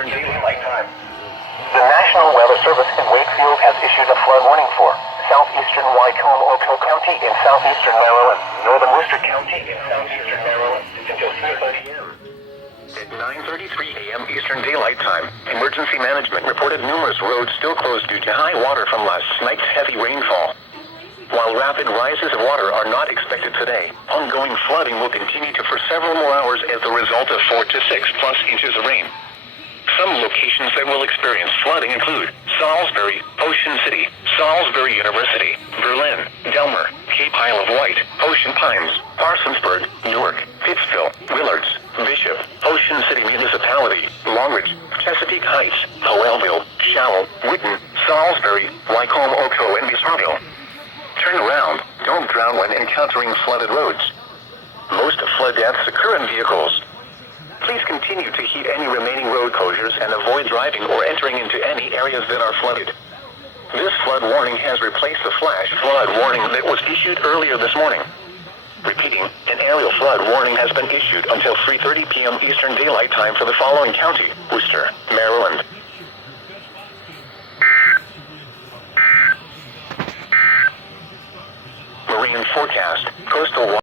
Eastern Daylight Time. The National Weather Service in Wakefield has issued a flood warning for southeastern Wycombe-Oakville County in southeastern Maryland, northern Worcester County in southeastern Maryland until 3:30 p.m. At 9:33 a.m. Eastern Daylight Time, emergency management reported numerous roads still closed due to high water from last night's heavy rainfall. While rapid rises of water are not expected today, ongoing flooding will continue for several more hours as a result of 4 to 6+ inches of rain. Some locations that will experience flooding include Salisbury, Ocean City, Salisbury University, Berlin, Delmer, Cape Isle of Wight, Ocean Pines, Parsonsburg, Newark, Pittsville, Willards, Bishop, Ocean City Municipality, Longridge, Chesapeake Heights, Howellville, Shawell, Whitten, Salisbury, Wycombe-Oakville, and Bismarckville. Turn around. Don't drown when encountering flooded roads. Most flood deaths occur in vehicles. Please continue to heed any remaining road closures and avoid driving or entering into any areas that are flooded. This flood warning has replaced the flash flood warning that was issued earlier this morning. Repeating, an aerial flood warning has been issued until 3:30 p.m. Eastern Daylight Time for the following county: Worcester, Maryland. Marine forecast, coastal